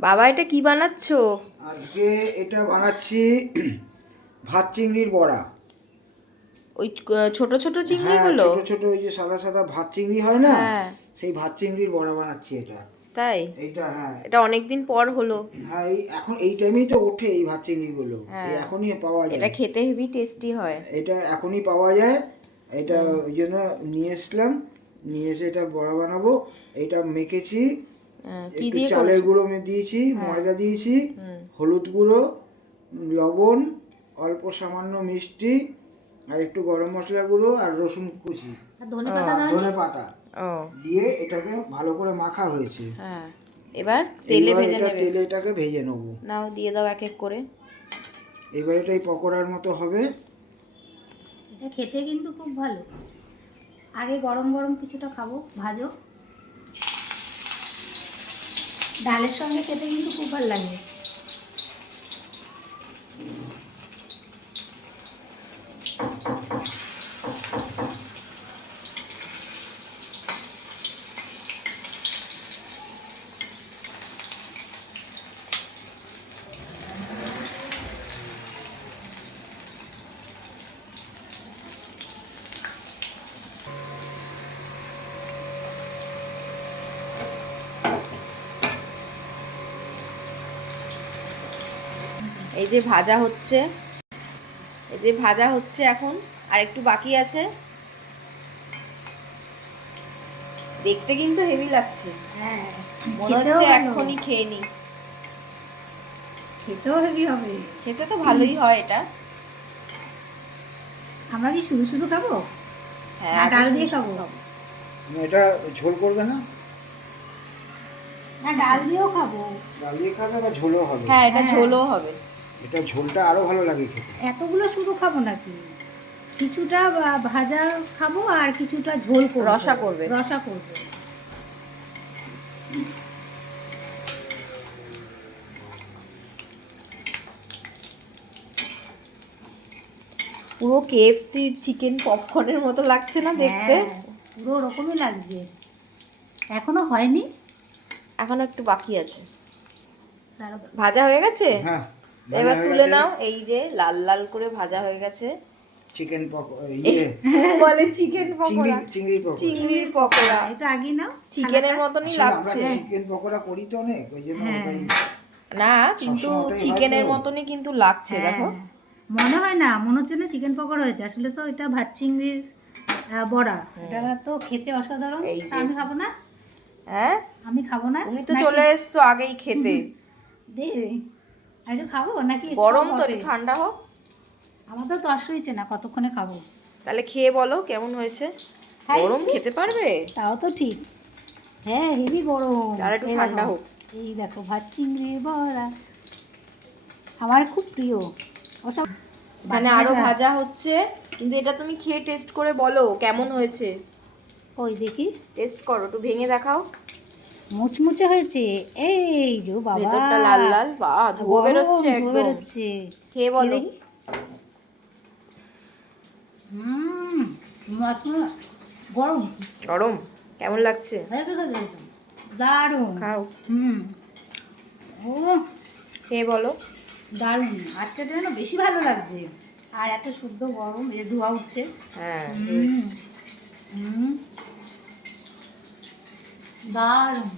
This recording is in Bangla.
বাবা এটা কি বানাচ্ছো? আজকে এটা বানাচ্ছি ভাত চিংড়ির বড়া। ওই ছোট ছোট হ্যাঁ, চিংড়িগুলো? ছোট ছোট ওই যে সাদা সাদা ভাত চিংড়ি হয় না, হ্যাঁ। সেই ভাত চিংড়ির বড়া বানাচ্ছি এটা। তাই? এইটা হ্যাঁ। এটা অনেকদিন পর হলো। হ্যাঁ, এখন এই টাইমেই তো ওঠে এই ভাত চিংড়িগুলো, এই হ্যাঁ, এখনই পাওয়া এটা যায়। খেতে হেভি টেস্টি হয়। এটা এখনই পাওয়া যায়। এটা ওই জন্য নিয়ে এসলাম, নিয়ে এসে এটা বড়া বানাবো। এটা মেখেছি, কি একটু দিয়ে চালের করেছো? গুঁড়ো দিয়েছি, হ্যাঁ। ময়দা দিয়েছি, হুম। হলুদ গুঁড়ো, লবণ, অল্প সামান্য মিষ্টি, আর একটু গরম মশলা গুঁড়ো, আর রসুন কুচি, ধনে পাতা ও দিয়ে এটাকে ভালো করে মাখা হয়েছে। হ্যাঁ, এবার তেলে এইবার ভেজে এটা নেবে। তেলে এটাকে ভেজে নেবো। নাও দিয়ে দাও এক এক করে। এবার এটা এই পকোড়ার মতো হবে। এটা খেতে কিন্তু খুব ভালো। আগে গরম গরম কিছুটা খাবো, ভাজো। ডালের সঙ্গে খেতে কিন্তু খুব ভালো লাগে। এই যে ভাজা হচ্ছে, এই যে ভাজা হচ্ছে এখন, আর একটু বাকি আছে। দেখতে কিন্তু হেভি লাগছে। হ্যাঁ, মনে খেতেও হচ্ছে ভালো। এক্ষুনি খেয়ে নি। খেতেও হেভি হবে। খেতে তো ভালোই হয় এটা। আমরা কি শুধু শুধু খাবো? হ্যাঁ, না আগে ডাল শুধু দিয়ে শুধু খাবো? এটা ঝোল করবে না? না ডাল দিয়েও খাবো। ডাল দিয়ে খাবে বা ঝোলও হবে। হ্যাঁ, এটা হ্যাঁ। ঝোলও হবে। এটা ঝোলটা আরো ভালো লাগে খেতে। এতগুলো শুধু খাবো নাকি? কিছুটা ভাজা খাবো আর কিছুটা ঝোল করবো, রসা করবে। রসা করবো। পুরো KFC চিকেন পপকর্নের মতো লাগছে না দেখতে? হ্যাঁ, পুরো ওরকমই লাগছে। এখনো হয়নি, এখনো একটু বাকি আছে। দাঁড়াও। ভাজা হয়ে গেছে? হ্যাঁ, এবার তুলে নাও। এই যে লাল লাল করে ভাজা হয়ে গেছে। চিকেন বলে চিকেন পকোড়া, চিংড়ির পকোড়া। চিংড়ির পকোড়া। এটা আগে নাও। চিকেনের মতনই আসলে আমরা লাগছে। চিকেন পকোড়া করি তো অনেক, ওই জন্য হ্যাঁ। ওটাই। না, কিন্তু সবসময় ওটাই হয় চিকেনের তো। মতনই কিন্তু লাগছে, দেখো। হ্যাঁ, মনে হয় না, মনে হচ্ছে না চিকেন পকোড়া হয়েছে, আসলে তো এটা ভাত চিংড়ির বড়া। এটা তো খেতে অসাধারণ। এই তা যে। আমি খাবো না, হ্যাঁ, আমি খাবো না। তুমি তো নাকি? চলে এসছো আগেই খেতে। দে, আমি তো খাবো নাকি? গরম সব তো, হবে? একটু ঠান্ডা হোক। আমার তো তস হয়েছে না, কতক্ষণে খাবো। তাহলে খেয়ে বলো কেমন হয়েছে। খাই গরম একটু। খেতে পারবে? তাও তো ঠিক। হ্যাঁ, হেভি গরম। আর একটু এই ঠান্ডা দেখো, হোক। এই দেখো ভাত চিংড়ির বড়া আমার খুব প্রিয়। ওসব মানে বাকি আরো সব- ভাজা হচ্ছে, কিন্তু এটা তুমি খেয়ে টেস্ট করে বলো কেমন হয়েছে। ওই দেখি, টেস্ট করো, একটু ভেঙে দেখাও। মুচমুচে হয়েছে। এই যে বাবা, ভেতরটা লাল লাল, বাহ, ধোঁয়া গরম, বেরোচ্ছে ধোঁয়া একদম। বেরোচ্ছে। খেয়ে বলো। দেখি। মশলা গরম, গরম কেমন লাগছে? হেভি খেতে একদম। দারুণ। খাও, ও খেয়ে বলো। দারুণ, আজকে যেন বেশি ভালো লাগছে। আর এত শুদ্ধ গরম, এ ধোয়া উঠছে। হ্যাঁ, হুম, হুম, দারুণ।